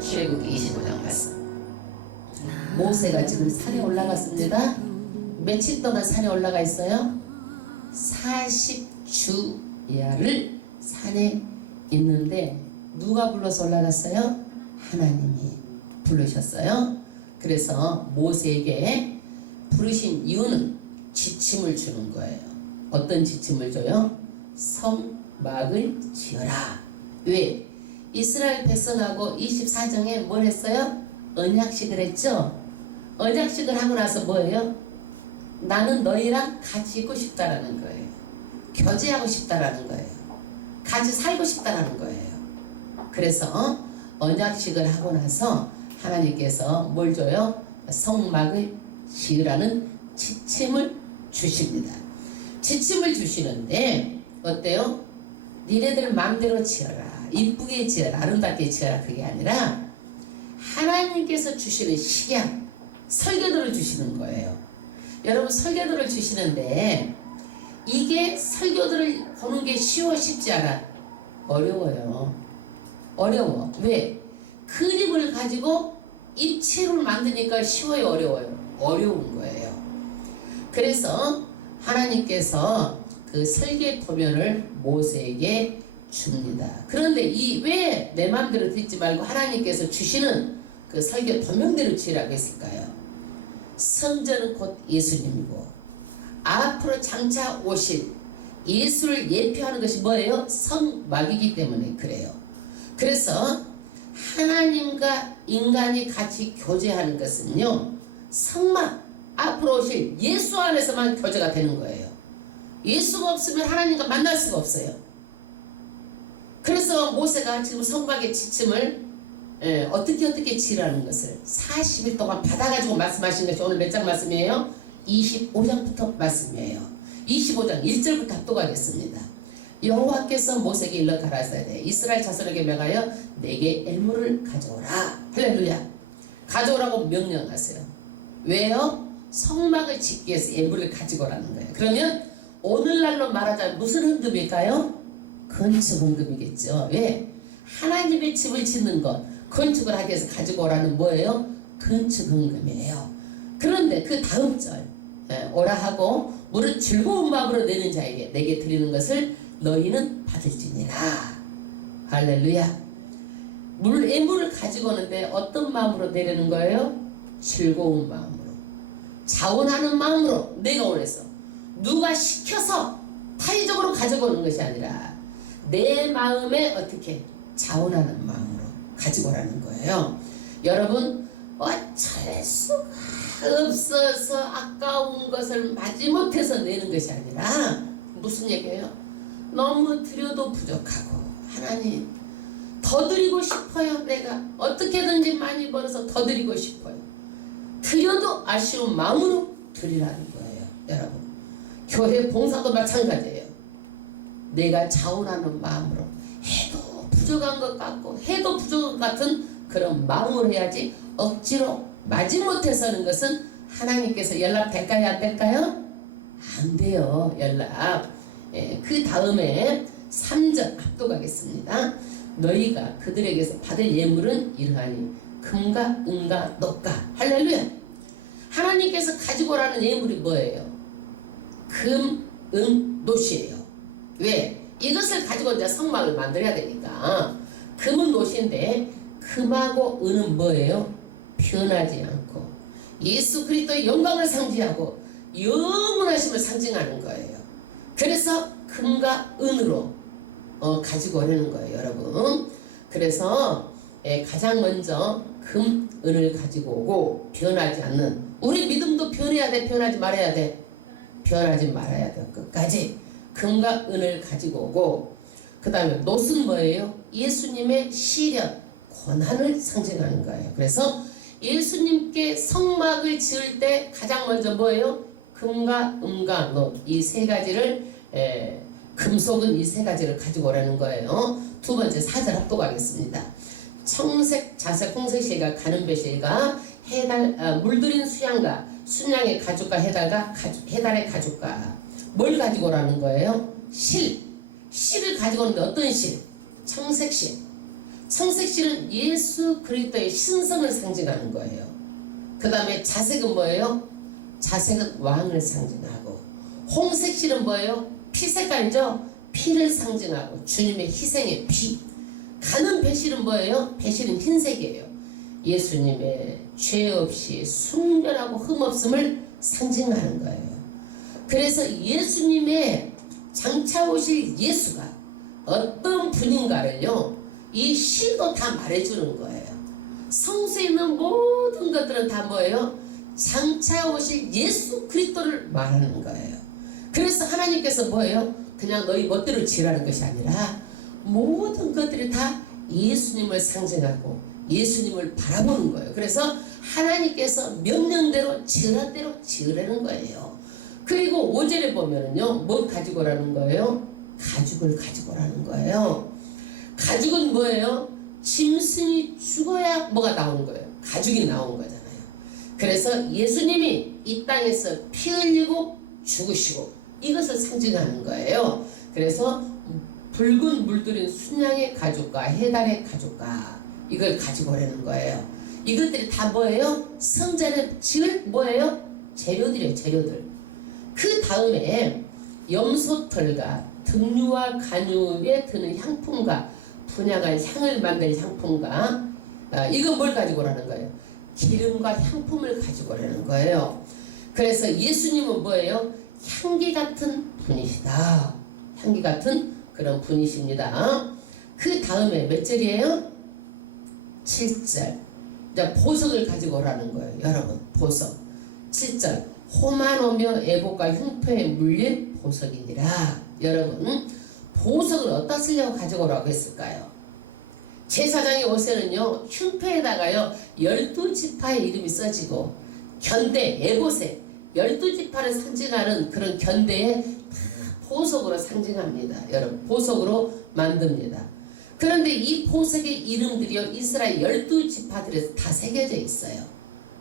출애굽기 25장 말씀. 모세가 지금 산에 올라갔습니다. 며칠 동안 산에 올라가 있어요? 40주야를 산에 있는데 누가 불러서 올라갔어요? 하나님이 부르셨어요. 그래서 모세에게 부르신 이유는 지침을 주는 거예요. 어떤 지침을 줘요? 성막을 지어라. 왜? 이스라엘 백성하고 24장에 뭘 했어요? 언약식을 했죠? 언약식을 하고 나서 뭐예요? 나는 너희랑 같이 있고 싶다라는 거예요. 교제하고 싶다라는 거예요. 같이 살고 싶다라는 거예요. 그래서 언약식을 하고 나서 하나님께서 뭘 줘요? 성막을 지으라는 지침을 주십니다. 지침을 주시는데 어때요? 니네들 마음대로 지어라. 이쁘게 지어라. 아름답게 지어라. 그게 아니라 하나님께서 주시는 식약, 설교도를 주시는 거예요. 여러분 설교도를 주시는데 이게 설교도를 보는 게 쉬워 쉽지 않아? 어려워요. 어려워. 왜? 그림을 가지고 입체를 만드니까 쉬워요 어려워요? 어려운 거예요. 그래서 하나님께서 그 설계 도면을 모세에게 줍니다. 그런데 이 왜 내 마음대로 듣지 말고 하나님께서 주시는 그 설교 도면대로 지으라고 했을까요? 성전은 곧 예수님이고 앞으로 장차 오실 예수를 예표하는 것이 뭐예요? 성막이기 때문에 그래요. 그래서 하나님과 인간이 같이 교제하는 것은요, 성막, 앞으로 오실 예수 안에서만 교제가 되는 거예요. 예수가 없으면 하나님과 만날 수가 없어요. 그래서 모세가 지금 성막의 지침을 어떻게 지으라는 것을 40일 동안 받아가지고 말씀하신 것이 오늘 몇 장 말씀이에요? 25장부터 말씀이에요. 25장 1절부터 합독하겠습니다. 여호와께서 모세에게 일러 가라사대 돼. 이스라엘 자손에게 명하여 내게 엘물을 가져오라. 할렐루야. 가져오라고 명령하세요. 왜요? 성막을 짓기 위해서 엘물을 가지고 오라는 거예요. 그러면 오늘날로 말하자면 무슨 헌금일까요? 건축 헌금이겠죠. 왜? 하나님의 집을 짓는 것, 건축을 하기 위해서 가지고 오라는 뭐예요? 건축 헌금이에요. 그런데 그 다음 절 오라 하고 물을 즐거운 마음으로 내는 자에게 내게 드리는 것을 너희는 받을지니라. 할렐루야. 애물을 가지고 오는데 어떤 마음으로 내려는 거예요? 즐거운 마음으로, 자원하는 마음으로 내가 원해서, 누가 시켜서 타의적으로 가지고 오는 것이 아니라 내 마음에 어떻게 자원하는 마음으로 가지고 오라는 거예요. 여러분, 어쩔 수가 없어서 아까운 것을 마지못해서 내는 것이 아니라 무슨 얘기예요? 너무 드려도 부족하고 하나님 더 드리고 싶어요. 내가 어떻게든지 많이 벌어서 더 드리고 싶어요. 드려도 아쉬운 마음으로 드리라는 거예요. 여러분, 교회 봉사도 마찬가지예요. 내가 자원하는 마음으로 해도 부족한 것 같고 해도 부족한 것 같은 그런 마음으로 해야지 억지로 마지못해서는 것은 하나님께서 연락될까요? 안 될까요? 안 돼요. 연락. 그 다음에 3절 합독하겠습니다. 너희가 그들에게서 받을 예물은 이러하니 금과 은과 녹과. 할렐루야. 하나님께서 가지고 오라는 예물이 뭐예요? 금, 은, 노시예요. 왜? 이것을 가지고 이제 성막을 만들어야 되니까. 금은 노시인데 금하고 은은 뭐예요? 변하지 않고 예수 그리스도의 영광을 상징하고 영원하심을 상징하는 거예요. 그래서 금과 은으로 가지고 오려는 거예요, 여러분. 그래서 가장 먼저 금, 은을 가지고 오고 변하지 않는, 우리 믿음도 변해야 돼, 변하지 말아야 돼? 변하지 말아야 돼. 끝까지 금과 은을 가지고 오고, 그 다음에 놋은 뭐예요? 예수님의 시력, 권한을 상징하는 거예요. 그래서 예수님께 성막을 지을 때 가장 먼저 뭐예요? 금과 은과 놋, 이 세 가지를 금속은 이 세 가지를 가지고 오라는 거예요. 두 번째 4절 합독하겠습니다. 청색, 자색, 홍색실과 가는배실과 물들인 수양과 순양의 가죽과 해달의 가죽과 뭘 가지고 오라는 거예요? 실을 가지고 오는데 어떤 실? 청색실. 청색실은 예수 그리스도의 신성을 상징하는 거예요. 그 다음에 자색은 뭐예요? 자색은 왕을 상징하고, 홍색실은 뭐예요? 피 색깔이죠? 피를 상징하고 주님의 희생의 피. 가는 배실은 뭐예요? 배실은 흰색이에요. 예수님의 죄 없이 순결하고 흠없음을 상징하는 거예요. 그래서 예수님의 장차 오실 예수가 어떤 분인가를요, 이 실도 다 말해주는 거예요. 성서에 있는 모든 것들은 다 뭐예요? 장차 오실 예수 그리스도를 말하는 거예요. 그래서 하나님께서 뭐예요? 그냥 너희 멋대로 지으라는 것이 아니라 모든 것들이 다 예수님을 상징하고 예수님을 바라보는 거예요. 그래서 하나님께서 명령대로 지으라는 대로 지으라는 거예요. 그리고 5절에 보면은요, 뭐 가지고 오라는 거예요? 가죽을 가지고 오라는 거예요. 가죽은 뭐예요? 짐승이 죽어야 뭐가 나오는 거예요? 가죽이 나온 거잖아요. 그래서 예수님이 이 땅에서 피 흘리고 죽으시고 이것을 상징하는 거예요. 그래서 붉은 물들인 순양의 가죽과 해달의 가죽과 이걸 가지고 오라는 거예요. 이것들이 다 뭐예요? 성전에 지을 뭐예요? 재료들이에요. 재료들. 그 다음에 염소털과 등류와 간유에 드는 향품과 분향할 향을 만들 향품과 이거 뭘 가지고 오라는 거예요? 기름과 향품을 가지고 오라는 거예요. 그래서 예수님은 뭐예요? 향기 같은 분이시다. 향기 같은 그런 분이십니다. 그 다음에 몇 절이에요? 7절. 이제 보석을 가지고 오라는 거예요. 여러분, 보석. 7절. 호만오며 애복과 흉터에 물린 보석이니라. 여러분, 보석을 어디다 쓰려고 가지고 오라고 했을까요? 제사장의 옷에는요, 흉터에다가요 12지파의 이름이 써지고, 견대, 에봇에 12지파를 상징하는 그런 견대에 보석으로 상징합니다. 여러분, 보석으로 만듭니다. 그런데 이 보석의 이름들이요, 이스라엘 12지파들에서 다 새겨져 있어요.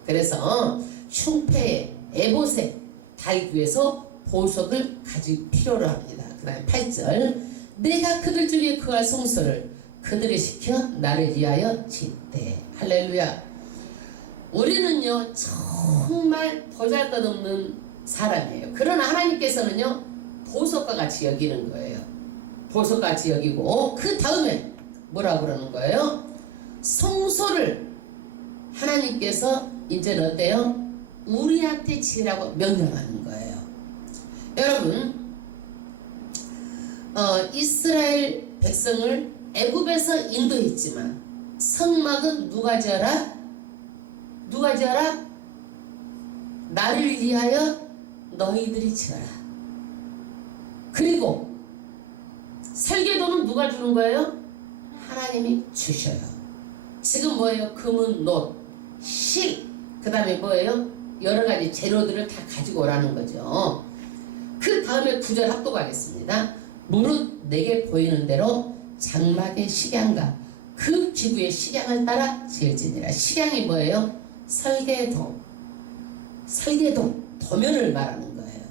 그래서 흉패에, 에봇에 달기 위해서 보석을 가질 필요로 합니다. 그 다음에 8절. 내가 그들 중에 그할 성소를 그들이 시켜 나를 위하여 짓대. 할렐루야. 우리는요 정말 보잘것없는 사람이에요. 그러나 하나님께서는요 보석과 같이 여기는 거예요. 보석같이 여기고, 그 다음에 뭐라 그러는 거예요? 성소를 하나님께서 이제는 어때요? 우리한테 지으라고 명령하는 거예요. 여러분, 이스라엘 백성을 애굽에서 인도했지만 성막은 누가 지어라? 누가 지어라? 나를 위하여 너희들이 지어라. 그리고 설계도는 누가 주는 거예요? 하나님이 주셔요. 지금 뭐예요? 금은 놋, 실, 그 다음에 뭐예요? 여러가지 재료들을 다 가지고 오라는 거죠. 그 다음에 9절 합독하겠습니다. 무릇 내게 보이는 대로 장막의 식양과 그 기구의 식양을 따라 지을지니라. 식양이 뭐예요? 설계도, 도면을 말하는 거예요.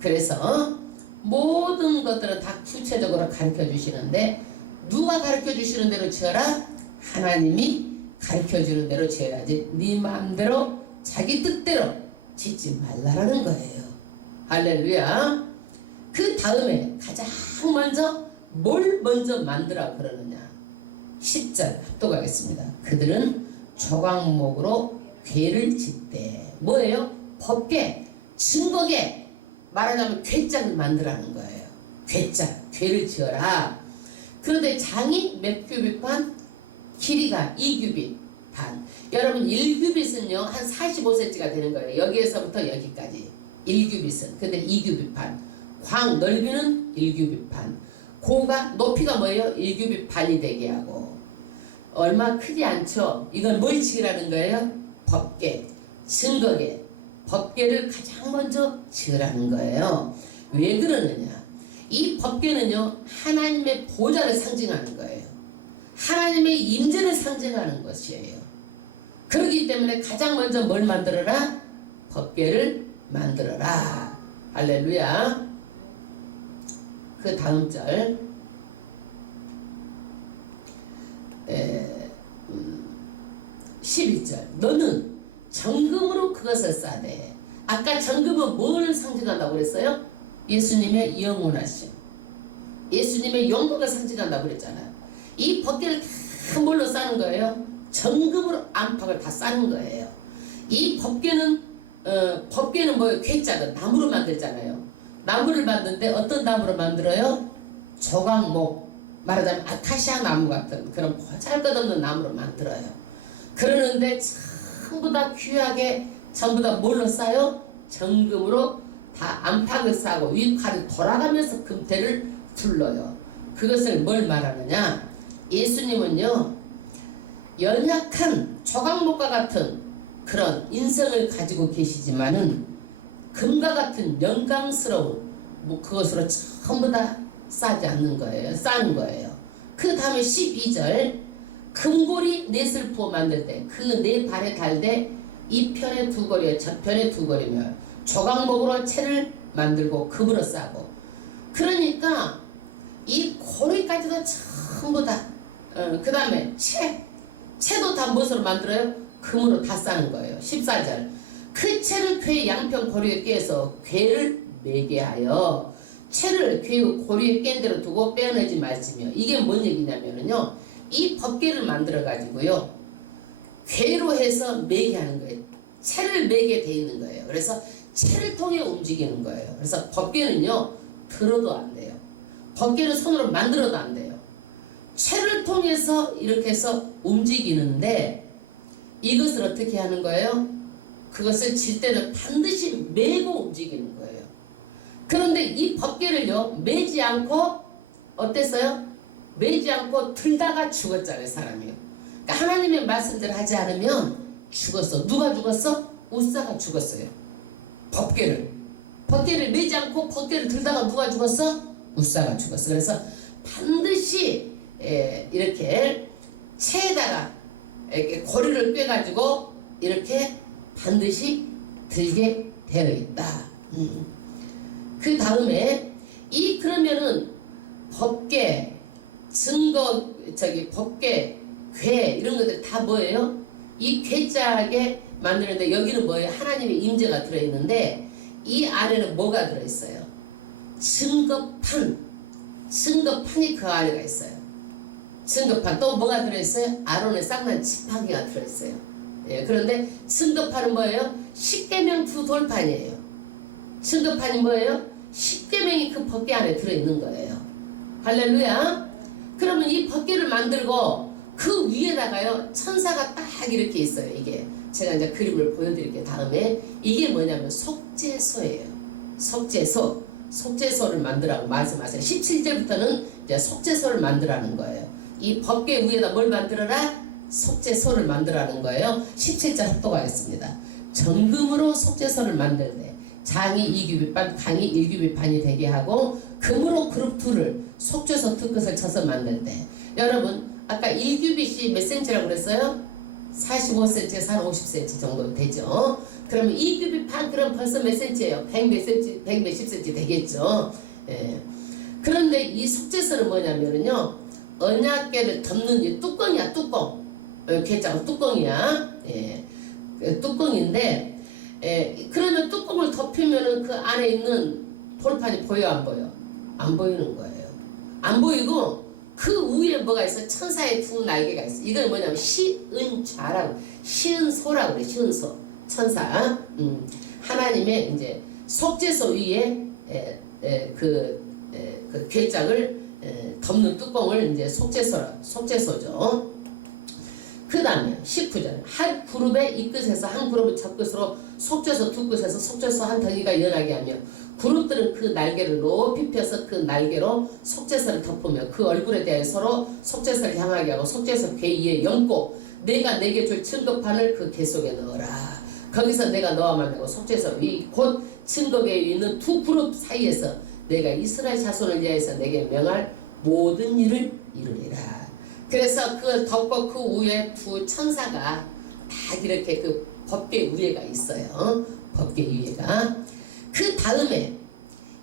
그래서 모든 것들은 다 구체적으로 가르쳐 주시는데, 누가 가르쳐 주시는 대로 지어라? 하나님이 가르쳐 주는 대로 지어야지 네 마음대로 자기 뜻대로 짓지 말라라는 거예요. 할렐루야. 그 다음에 가장 먼저 뭘 먼저 만들어 그러느냐? 10절 합독하겠습니다. 그들은 조각목으로 궤를 짓대. 뭐예요? 법궤, 증거궤, 말하자면 궤장을 만들라는 거예요. 궤를 지어라. 그런데 장이 몇 규빗반? 길이가 2규빗 반. 여러분, 1규빗은요 한 45cm가 되는 거예요. 여기에서부터 여기까지 1규빗은. 근데 2규빗 반. 광 넓이는 1규빗 반. 고가 높이가 뭐예요? 1규빗 반이 되게 하고. 얼마 크지 않죠? 이건 뭘 지으라는 거예요? 법궤, 증거궤. 법궤를 가장 먼저 지으라는 거예요. 왜 그러느냐? 이 법궤는요 하나님의 보좌를 상징하는 거예요. 하나님의 임재를 상징하는 것이에요. 그렇기 때문에 가장 먼저 뭘 만들어라? 법궤를 만들어라. 할렐루야. 그 다음 절 11절 너는 정금으로 그것을 싸되. 아까 정금은 뭘 상징한다고 그랬어요? 예수님의 영원하심, 예수님의 영광을 상징한다고 그랬잖아요. 이 법궤를 다 뭘로 싸는 거예요? 정금으로 안팎을 다 싸는 거예요. 이 법궤는 법궤는 뭐예요? 궤짝은 나무로 만들잖아요. 나무를 만드는데 어떤 나무로 만들어요? 조각목, 말하자면 아카시아 나무 같은 그런 보잘것없는 나무로 만들어요. 그러는데 전부 다 귀하게 전부 다 뭘로 싸요? 정금으로 다 안팎을 싸고 윗칼이 돌아가면서 금태를 둘러요. 그것을 뭘 말하느냐? 예수님은요 연약한 조각목과 같은 그런 인성을 가지고 계시지만은 금과 같은 영광스러운 그것으로 전부 다 싸지 않는 거예요. 싸는 거예요. 그 다음에 12절 금고리 넷을 부어 만들 때 그 네 발에 달되 이 편에 두 고리에 저편에 두 고리며 조각목으로 채를 만들고 금으로 싸고. 그러니까 이 고리까지도 전부 다 그 다음에 채도 다 무엇으로 만들어요? 금으로 다 싸는 거예요. 14절 그 채를 궤 양편 고리에 꿰서 궤를 매게 하여 채를 궤 고리에 깬 대로 두고 빼어내지 말지며. 이게 뭔 얘기냐면요 이 법궤를 만들어 가지고요 궤로 해서 매게 하는 거예요. 채를 매게 돼 있는 거예요. 그래서 채를 통해 움직이는 거예요. 그래서 법궤는요 들어도 안 돼요. 법궤는 손으로 만들어도 안 돼요. 채를 통해서 이렇게 해서 움직이는데 이것을 어떻게 하는 거예요? 그것을 질 때는 반드시 매고 움직이는 거예요. 그런데 이 법궤를요 매지 않고 어땠어요? 매지 않고 들다가 죽었잖아요 사람이요. 그러니까 하나님의 말씀대로 하지 않으면 죽었어. 누가 죽었어? 우사가 죽었어요. 법궤를 매지 않고 법궤를 들다가 누가 죽었어? 우사가 죽었어. 그래서 반드시 이렇게 채에다가 이렇게 고리를 꿰가지고 이렇게 반드시 들게 되어 있다. 그 다음에 그러면은 법궤, 증거, 법궤, 궤 이런 것들 다 뭐예요? 이 궤짝에 만드는데 여기는 뭐예요? 하나님의 임재가 들어있는데 이 안에는 뭐가 들어있어요? 증거판이 그 안에가 있어요. 증거판 또 뭐가 들어있어요? 아론의 쌍난 지팡이가 들어있어요. 예, 그런데 증거판은 뭐예요? 십계명 두 돌판이에요. 증거판이 뭐예요? 십계명이 그 법궤 안에 들어있는 거예요. 할렐루야. 그러면 이 법궤를 만들고 그 위에다가요 천사가 딱 이렇게 있어요. 이게 제가 이제 그림을 보여드릴게요. 다음에 이게 뭐냐면 속죄소예요. 속죄소를 만들라고 말씀하세요. 17절부터는 이제 속죄소를 만들라는 거예요. 이 법궤 위에다 뭘 만들어라? 속죄소를 만들라는 거예요. 17절 합독하겠습니다. 정금으로 속죄소를 만들되 장이 2규빗반, 강이 1규빗반이 되게 하고 금으로 그룹 둘을 속죄소 두 끝을 쳐서 만들되. 여러분 아까 1규빗이 몇 센치라고 그랬어요? 45cm에서 한 50cm 정도 되죠. 그러면 2규빗반 그럼 벌써 몇 센치예요? 100 몇 센치, 100 몇십 센치 되겠죠. 예. 그런데 이 속죄소는 뭐냐면요 언약궤를 덮는 이 뚜껑이야. 뚜껑. 궤짝은 뚜껑이야. 예. 그 뚜껑인데 그러면 뚜껑을 덮으면은 그 안에 있는 돌판이 보여 안 보여? 안 보이는 거예요. 안 보이고 그 위에 뭐가 있어? 천사의 두 날개가 있어. 이건 뭐냐면 시은좌라고, 시은소라고 그래. 시은소, 천사. 하나님의 이제 속죄소 위에 그 궤짝을 덮는 뚜껑을 이제 속죄소죠. 그 다음에 19절 한 그룹에 이 끝에서 한 그룹을 저 끝으로 속죄소 두 끝에서 속죄소 한 덩이가 연하게 하며 그룹들은 그 날개를 높이 펴서 그 날개로 속죄소를 덮으며 그 얼굴에 대해 서로 속죄소를 향하게 하고 속죄소 궤 위에 얹고 내가 내게 줄 증거판을 그 궤 속에 넣어라. 거기서 내가 너와 만나고 속죄소 위 곧 증거궤에 있는 두 그룹 사이에서 내가 이스라엘 자손을 위하여서 내게 명할 모든 일을 이루리라. 그래서 그 덮고 그 위에 두 천사가 다 이렇게 그 법궤 위에가 있어요. 법궤 위에가. 그 다음에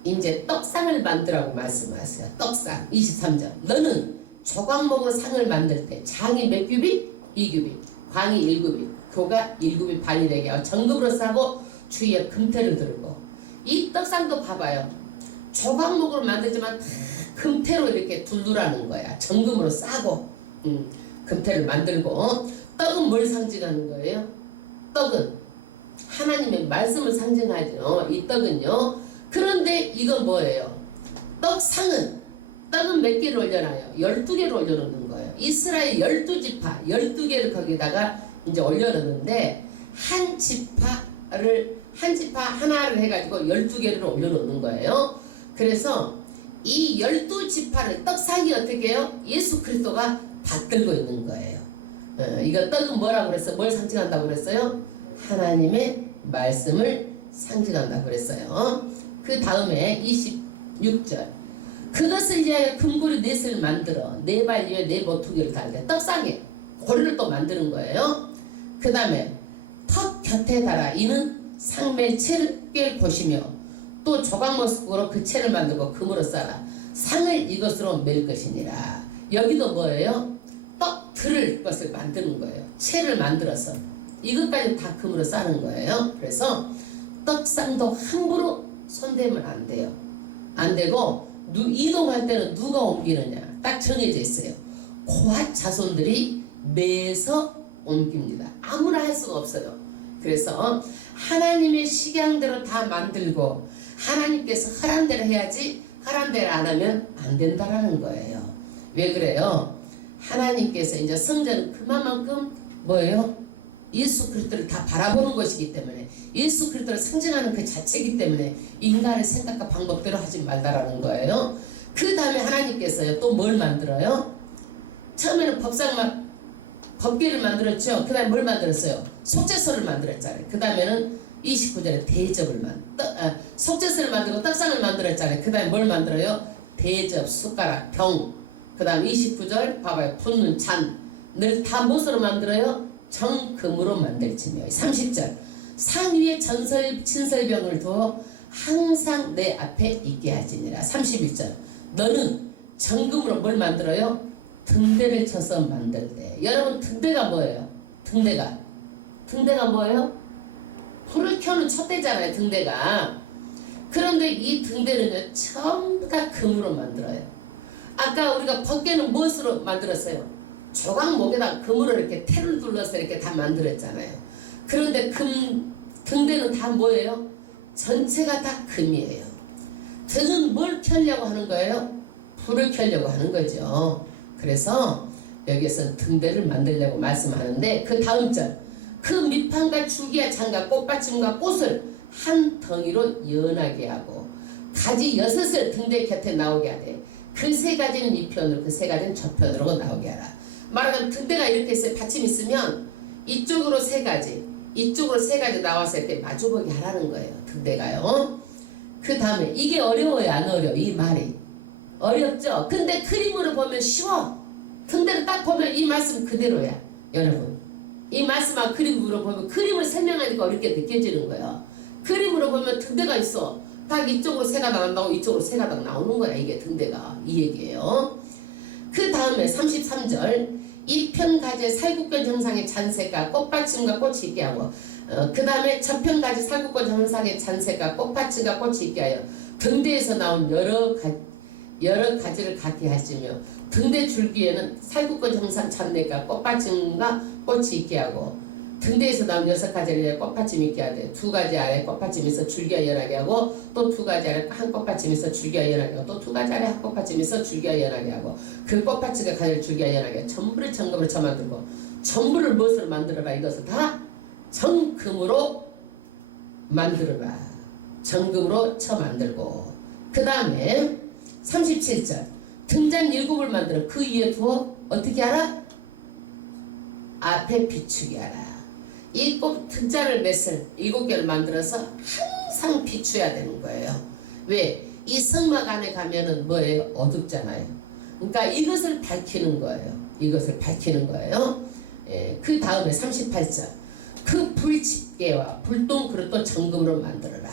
이제 떡상을 만들라고 말씀하세요. 떡상 23절. 너는 조각목으로 상을 만들 때 장이 몇 규빗? 2규빗, 광이 1규빗, 교가 1규빗 반이 되게 하고 정금으로 싸고 주위에 금태를 들고. 이 떡상도 봐봐요. 조각목으로 만들지만 금태로 이렇게 둘러라는 거야. 정금으로 싸고 금태를 만들고. 떡은 뭘 상징하는 거예요? 떡은 하나님의 말씀을 상징하죠. 이 떡은요. 그런데 이건 뭐예요? 떡상은, 떡은 몇 개를 올려놔요? 12개를 올려놓는 거예요. 이스라엘 12지파 12개를 거기다가 이제 올려놓는데 한 지파 하나를 해가지고 12개를 올려놓는 거예요. 그래서 이 12지파를 떡상이 어떻게 해요? 예수 그리스도가 받들고 있는 거예요. 이거 떡은 뭐라고 그랬어요? 뭘 상징한다고 그랬어요? 하나님의 말씀을 상징한다고 그랬어요. 그 다음에 26절. 그것을 위하여 금고리 넷을 만들어 네 발 위에 네 모퉁이를 달되. 떡상에 고리를 또 만드는 거예요. 그 다음에 턱 곁에 달아 이는 상멜 채를 보시며 또 조각목으로 그 채를 만들고 금으로 쌓아 상을 이것으로 맬 것이니라. 여기도 뭐예요? 떡 들을 것을 만드는 거예요. 채를 만들어서 이것까지 다 금으로 싸는 거예요. 그래서 떡상도 함부로 손대면 안 돼요. 안 되고 이동할 때는 누가 옮기느냐 딱 정해져 있어요. 고핫 자손들이 매서 옮깁니다. 아무나 할 수가 없어요. 그래서 하나님의 식양대로 다 만들고 하나님께서 허란 대로 해야지 허란 대로 안 하면 안 된다라는 거예요. 왜 그래요? 하나님께서 이제 성전은 그만큼 뭐예요? 예수 그리스도를 다 바라보는 것이기 때문에, 예수 그리스도를 상징하는 그 자체이기 때문에 인간의 생각과 방법대로 하지 말라라는 거예요. 그 다음에 하나님께서요 또 뭘 만들어요? 처음에는 법궤를 만들었죠. 그 다음에 뭘 만들었어요? 속죄소를 만들었잖아요. 그 다음에는 29절에 대접을 속죄소를 만들고 떡상을 만들었잖아요. 그 다음에 뭘 만들어요? 대접, 숟가락, 병. 그 다음 29절 봐봐요. 붓는 잔을 다 무엇으로 만들어요? 정금으로 만들지며. 30절. 상 위에 진설병을 두어 항상 내 앞에 있게 하지니라. 31절. 너는 정금으로 뭘 만들어요? 등대를 쳐서 만들 때. 여러분 등대가 뭐예요? 등대가 뭐예요? 불을 켜는 촛대잖아요. 등대가. 그런데 이 등대는요 전부 다 금으로 만들어요. 아까 우리가 법궤는 무엇으로 만들었어요? 조각목에다 금으로 이렇게 테를 둘러서 이렇게 다 만들었잖아요. 그런데 등대는 다 뭐예요? 전체가 다 금이에요. 등은 뭘 켜려고 하는 거예요? 불을 켜려고 하는 거죠. 그래서 여기에서 등대를 만들려고 말씀하는데 그 다음 절. 그 밑판과 줄기와 장과 꽃받침과 꽃을 한 덩이로 연하게 하고 가지 6을 등대 곁에 나오게 하되 그 3가지는 이 편으로 그 3가지는 저 편으로 나오게 하라. 말하자면 등대가 이렇게 있어요. 받침 있으면 이쪽으로 3가지 이쪽으로 3가지 나와서 이렇게 마주보게 하라는 거예요. 등대가요. 그 다음에 이게 어려워요? 안 어려워? 이 말이 어렵죠? 근데 그림으로 보면 쉬워. 등대를 딱 보면 이 말씀 그대로야. 여러분 이 말씀하고 그림으로 보면 그림을 설명하니까 어렵게 느껴지는 거예요. 그림으로 보면 등대가 있어. 딱 이쪽으로 3가닥 나온다고 이쪽으로 3가닥 나오는 거야. 이게 등대가 이 얘기예요. 그 다음에 33절. 이편 가지에 살구권 형상의 잔색과 꽃받침과 꽃이 있게 하고 그 다음에 저편 가지 살구권 형상의 잔색과 꽃받침과 꽃이 있게 하여 등대에서 나온 여러 가지를 갖게 하시며 등대 줄기에는 살구권 형상 잔색과 꽃받침과 꽃이 있게 하고 등대에서 나온 6가지를 꽃받침 있게 하되 2가지 아래 꽃받침이 있어 줄기가 연하게 하고 또 2가지 아래 한 꽃받침이 있어 줄기가 연하게 하고 또 2가지 아래 한 꽃받침이 있어 줄기가 연하게 하고 그 꽃받침과 가지를 줄기가 연하게 하고 전부를 정금으로 쳐 만들고 전부를 무엇으로 만들어라? 이것을 다 정금으로 만들어라. 정금으로 쳐 만들고 그 다음에 37절. 등잔 7을 만들어 그 위에 두어 어떻게 하라? 앞에 비추게 하라. 이 꼭 등잔을 7개를 만들어서 항상 비추어야 되는 거예요. 왜? 이 성막 안에 가면은 뭐예요? 어둡잖아요. 그러니까 이것을 밝히는 거예요. 이것을 밝히는 거예요. 그 다음에 38절. 그 불집게와 불똥 그릇도 정금으로 만들어라.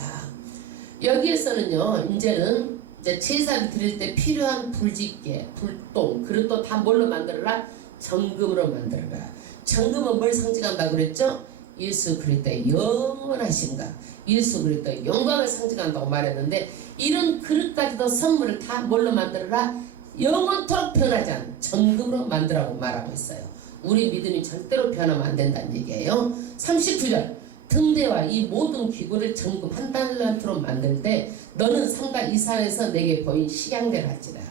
여기에서는요, 이제는 이제 제사를 드릴 때 필요한 불집게, 불똥 그릇도 다 뭘로 만들어라? 정금으로 만들어라. 정금은 뭘 상징한다고 그랬죠? 예수 그리스도의 영원하신가, 예수 그리스도의 영광을 상징한다고 말했는데, 이런 그릇까지도 선물을 다 뭘로 만들어라? 영원토록 변하지 않은 정금으로 만들라고 말하고 있어요. 우리 믿음이 절대로 변하면 안 된다는 얘기예요. 39절. 등대와 이 모든 기구를 정금 한 달란트로 만들 때 너는 산과 이 산에서 내게 보인 식양대를 할지라.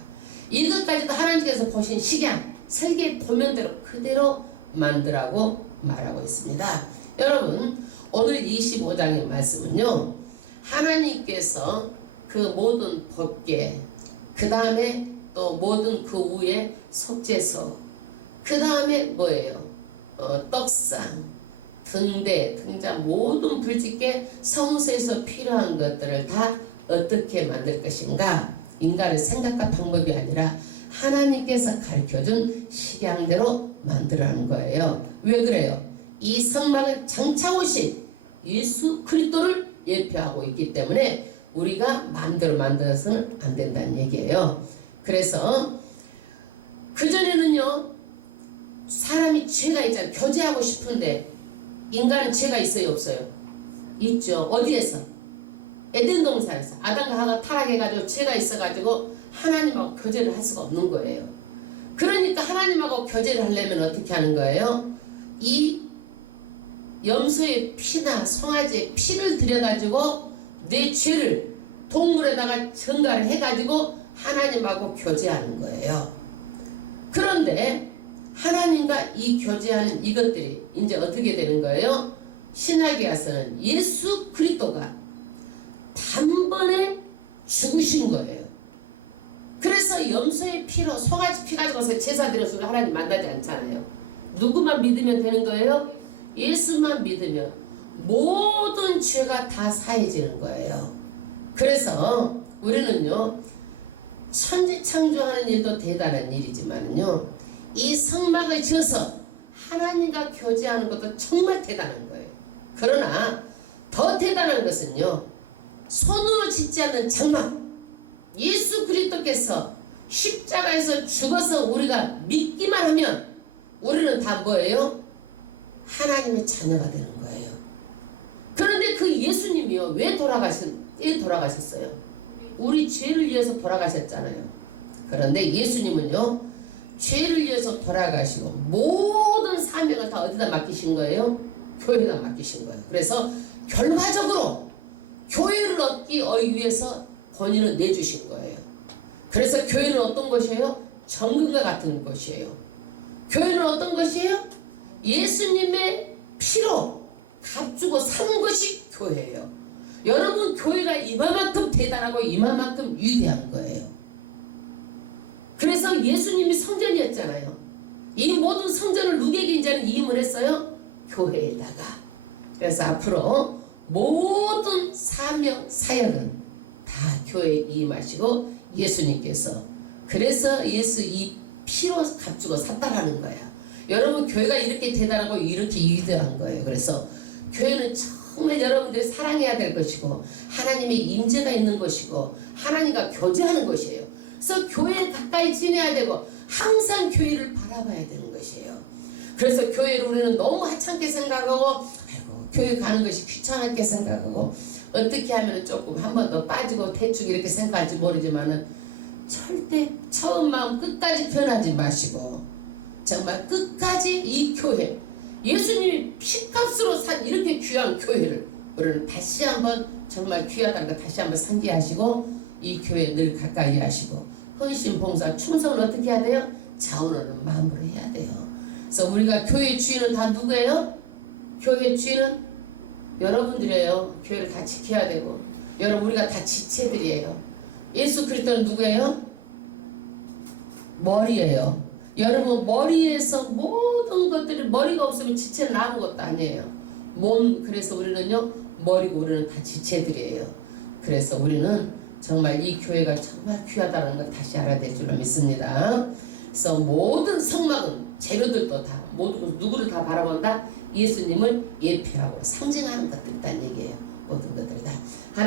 이것까지도 하나님께서 보신 식양, 설계 도면대로 그대로 만들라고 말하고 있습니다. 여러분, 오늘 25장의 말씀은요, 하나님께서 그 모든 법궤, 그 다음에 또 모든 그 위에 속죄소, 그 다음에 뭐예요? 떡상, 등대, 등자, 모든 불집게, 성소에서 필요한 것들을 다 어떻게 만들 것인가? 인간의 생각과 방법이 아니라 하나님께서 가르쳐준 식양대로 만들라는 거예요. 왜 그래요? 이 성막은 장차 오신 예수 그리스도를 예표하고 있기 때문에 우리가 마음대로 만들어서는 안 된다는 얘기예요. 그래서 그전에는요, 사람이 죄가 있잖아요. 교제하고 싶은데 인간은 죄가 있어요, 없어요? 있죠. 어디에서? 에덴 동산에서 아담과 하와가 타락해가지고 죄가 있어가지고 하나님하고 교제를 할 수가 없는 거예요. 그러니까 하나님하고 교제를 하려면 어떻게 하는 거예요? 이 염소의 피나 송아지의 피를 들여가지고 내 죄를 동물에다가 전가를 해가지고 하나님하고 교제하는 거예요. 그런데 하나님과 이 교제하는 이것들이 이제 어떻게 되는 거예요? 신약에 와서는 예수 그리스도가 단번에 죽으신 거예요. 그래서 염소의 피로 송아지 피 가지고서 제사 드려서 하나님 만나지 않잖아요. 누구만 믿으면 되는 거예요? 예수만 믿으면 모든 죄가 다 사해지는 거예요. 그래서 우리는요, 천지창조하는 일도 대단한 일이지만요, 이 성막을 지어서 하나님과 교제하는 것도 정말 대단한 거예요. 그러나 더 대단한 것은요, 손으로 짓지 않는 장막, 예수 그리스도께서 십자가에서 죽어서 우리가 믿기만 하면 우리는 다 뭐예요? 하나님의 자녀가 되는 거예요. 그런데 그 예수님이요, 왜 돌아가셨어요? 우리 죄를 위해서 돌아가셨잖아요. 그런데 예수님은요, 죄를 위해서 돌아가시고 모든 사명을 다 어디다 맡기신 거예요? 교회에다 맡기신 거예요. 그래서 결과적으로 교회를 얻기 위해서 본인을 내주신 거예요. 그래서 교회는 어떤 것이에요? 정금과 같은 것이에요. 교회는 어떤 것이에요? 예수님의 피로 값주고 산 것이 교회예요. 여러분, 교회가 이만큼 대단하고 이만큼 위대한 거예요. 그래서 예수님이 성전이었잖아요. 이 모든 성전을 누구에게 이제는 이임을 했어요? 교회에다가. 그래서 앞으로 모든 사명 사역은 다 교회에 이임하시고 예수님께서, 그래서 예수 이 피로 값주고 샀다라는 거야. 여러분, 교회가 이렇게 대단하고 이렇게 위대한 거예요. 그래서 교회는 정말 여러분들이 사랑해야 될 것이고 하나님의 임재가 있는 것이고 하나님과 교제하는 것이에요. 그래서 교회에 가까이 지내야 되고 항상 교회를 바라봐야 되는 것이에요. 그래서 교회를 우리는 너무 하찮게 생각하고, 아이고, 교회 가는 것이 귀찮게 생각하고, 어떻게 하면 조금 한 번 더 빠지고 대충 이렇게 생각할지 모르지만은 절대 처음 마음 끝까지 변하지 마시고 정말 끝까지 이 교회, 예수님이 피값으로 산 이렇게 귀한 교회를 우리는 다시 한번 정말 귀하다는 거 다시 한번 상기하시고 이 교회 늘 가까이 하시고 헌신, 봉사, 충성을 어떻게 해야 돼요? 자원하는 마음으로 해야 돼요. 그래서 우리가 교회 주인은 다 누구예요? 교회 주인은 여러분들이에요. 교회를 다 지켜야 되고, 여러분, 우리가 다 지체들이에요. 예수 그리스도는 누구예요? 머리예요. 여러분, 머리에서 모든 것들이, 머리가 없으면 지체는 아무것도 아니에요. 몸, 그래서 우리는요, 머리고 우리는 다 지체들이에요. 그래서 우리는 정말 이 교회가 정말 귀하다는 걸 다시 알아야 될 줄로 믿습니다. 그래서 모든 성막은 재료들도 다 모두 누구를 다 바라본다? 예수님을 예표하고 상징하는 것들이란 얘기예요. 모든 것들이 다.